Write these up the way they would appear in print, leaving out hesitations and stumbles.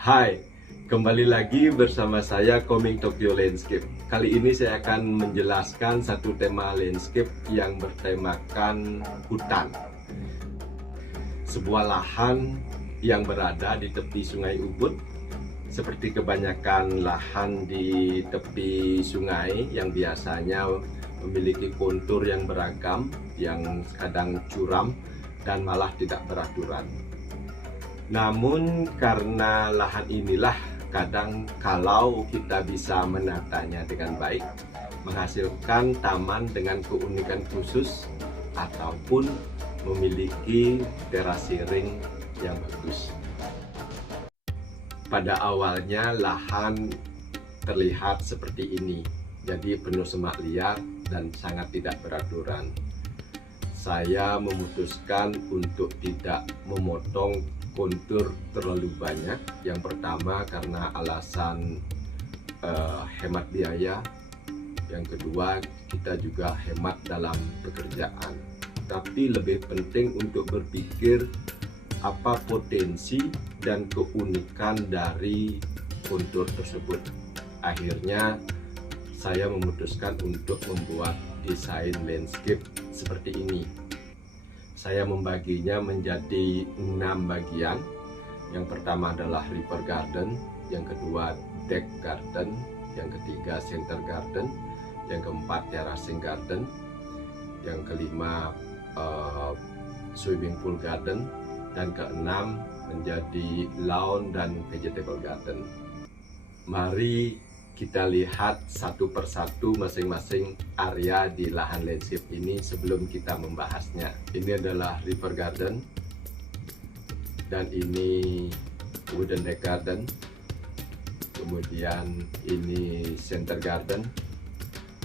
Hai, kembali lagi bersama saya Koming Tokyo Landscape. Kali ini saya akan menjelaskan satu tema landscape yang bertemakan hutan. Sebuah lahan yang berada di tepi Sungai Ubud. Seperti kebanyakan lahan di tepi sungai yang biasanya memiliki kontur yang beragam, yang kadang curam dan malah tidak beraturan. Namun karena lahan inilah kadang kalau kita bisa menatanya dengan baik, menghasilkan taman dengan keunikan khusus ataupun memiliki terasi ring yang bagus. Pada awalnya lahan terlihat seperti ini, jadi penuh semak liar dan sangat tidak beraturan. Saya memutuskan untuk tidak memotong kontur terlalu banyak. Yang pertama karena alasan hemat biaya. Yang kedua, kita juga hemat dalam pekerjaan. Tapi lebih penting untuk berpikir apa potensi dan keunikan dari kontur tersebut. Akhirnya saya memutuskan untuk membuat desain landscape seperti ini. Saya membaginya menjadi 6 bagian. Yang pertama adalah river garden, yang kedua deck garden, yang ketiga center garden, yang keempat terracing garden, yang kelima swimming pool garden, dan keenam menjadi lawn dan vegetable garden. Mari kita lihat satu persatu masing-masing area di lahan landscape ini sebelum kita membahasnya. Ini adalah river garden dan ini wooden deck garden. Kemudian ini center garden.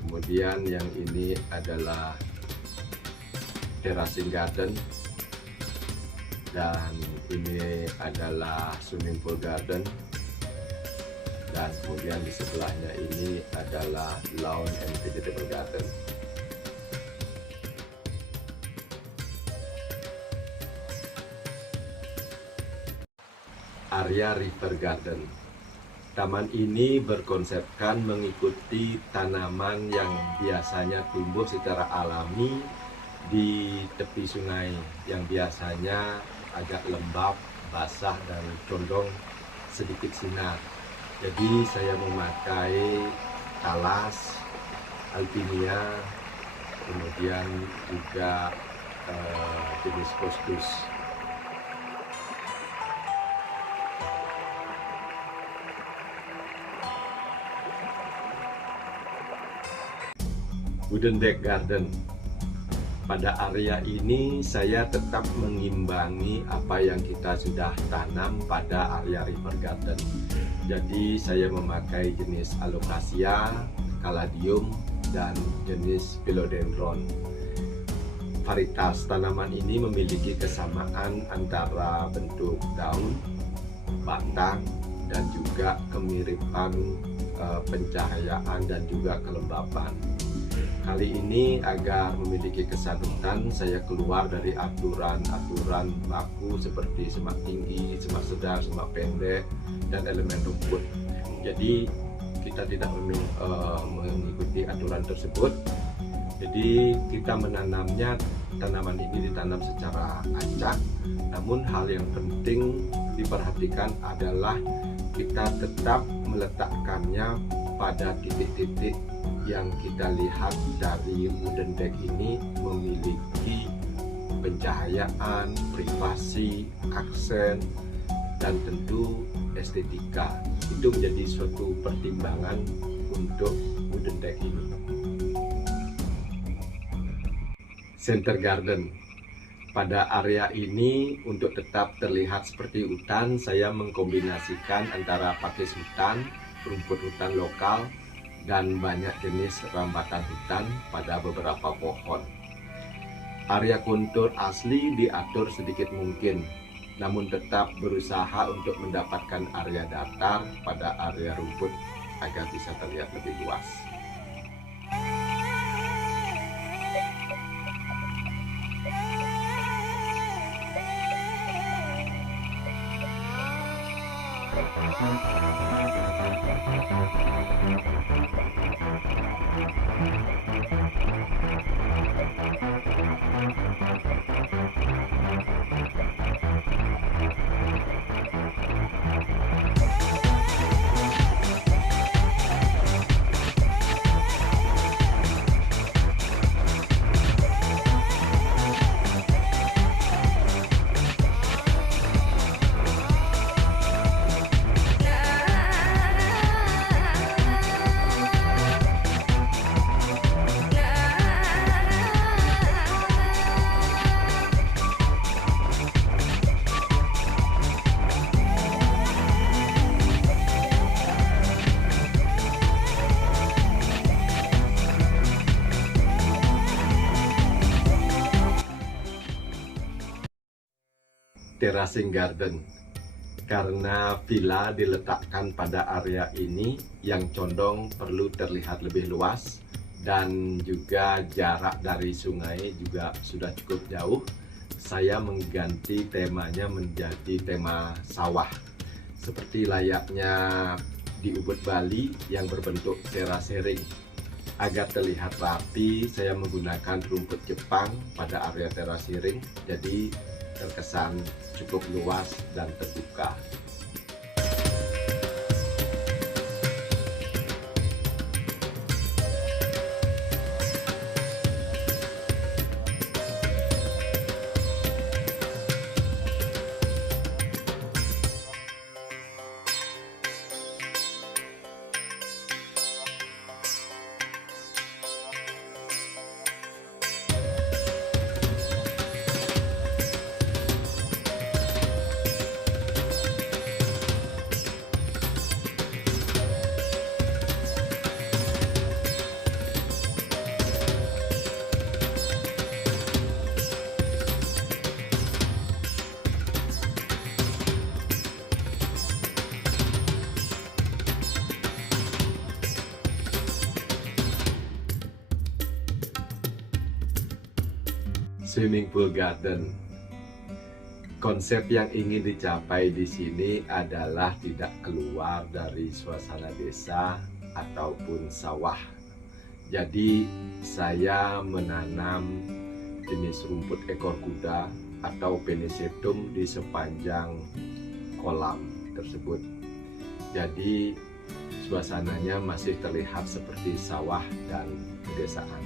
Kemudian yang ini adalah terracing garden. Dan ini adalah swimming pool garden. Dan kemudian di sebelahnya ini adalah lawn and vegetable garden. Area river garden. Taman ini berkonsepkan mengikuti tanaman yang biasanya tumbuh secara alami di tepi sungai yang biasanya agak lembab, basah dan condong sedikit sinar. Jadi saya memakai talas, alpinia, kemudian juga jenis costus. Wooden deck garden. Pada area ini saya tetap mengimbangi apa yang kita sudah tanam pada area river garden. Jadi saya memakai jenis alocasia, caladium, dan jenis philodendron. Varietas tanaman ini memiliki kesamaan antara bentuk daun, batang, dan juga kemiripan pencahayaan dan juga kelembapan. Kali ini agar memiliki kesan hutan, saya keluar dari aturan-aturan baku seperti semak tinggi, semak sedang, semak pendek, dan elemen rumput. Jadi kita tidak mengikuti aturan tersebut. Jadi kita menanamnya, tanaman ini ditanam secara acak. Namun hal yang penting diperhatikan adalah kita tetap meletakkannya pada titik-titik yang kita lihat dari wooden deck ini memiliki pencahayaan, privasi, aksen, dan tentu estetika. Itu menjadi suatu pertimbangan untuk wooden deck ini. Center garden. Pada area ini untuk tetap terlihat seperti hutan, saya mengkombinasikan antara pakis hutan, rumput hutan lokal, dan banyak jenis rambatan hutan pada beberapa pohon. Area kontur asli diatur sedikit mungkin, namun tetap berusaha untuk mendapatkan area datar pada area rumput agar bisa terlihat lebih luas. Terracing garden, karena villa diletakkan pada area ini yang condong perlu terlihat lebih luas dan juga jarak dari sungai juga sudah cukup jauh. Saya mengganti temanya menjadi tema sawah, seperti layaknya di Ubud Bali yang berbentuk terasering. Agar terlihat rapi, saya menggunakan rumput Jepang pada area terasering, jadi terkesan cukup luas dan terbuka. Swimming pool garden. Konsep yang ingin dicapai di sini adalah tidak keluar dari suasana desa ataupun sawah. Jadi saya menanam jenis rumput ekor kuda atau Penicetum di sepanjang kolam tersebut. Jadi suasananya masih terlihat seperti sawah dan pedesaan.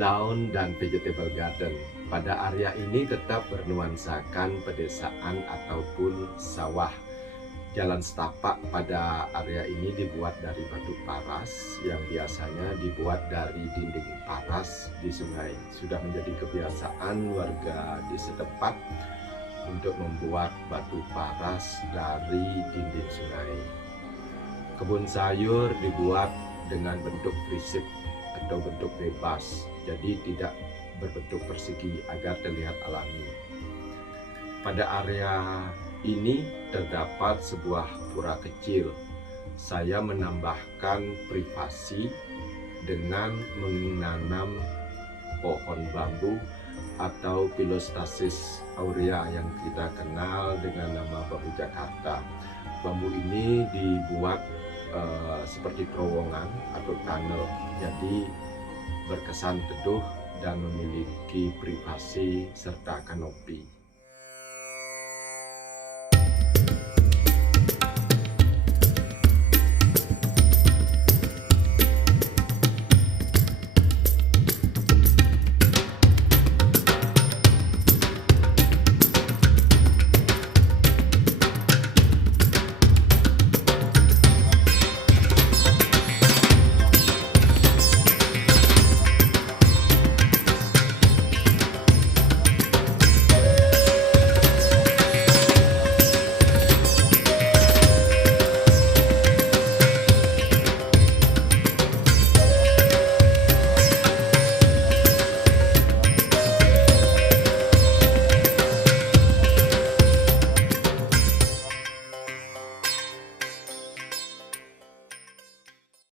Lawn dan vegetable garden. Pada area ini tetap bernuansakan pedesaan ataupun sawah. Jalan setapak pada area ini dibuat dari batu paras yang biasanya dibuat dari dinding paras di sungai. Sudah menjadi kebiasaan warga di setempat untuk membuat batu paras dari dinding sungai. Kebun sayur dibuat dengan bentuk prisip atau bentuk bebas, jadi tidak berbentuk persegi agar terlihat alami. Pada area ini terdapat sebuah pura kecil. Saya menambahkan privasi dengan menanam pohon bambu atau Pilostasis aurea yang kita kenal dengan nama bambu Jakarta. Bambu ini dibuat seperti terowongan atau tunnel, jadi berkesan teduh dan memiliki privasi serta kanopi.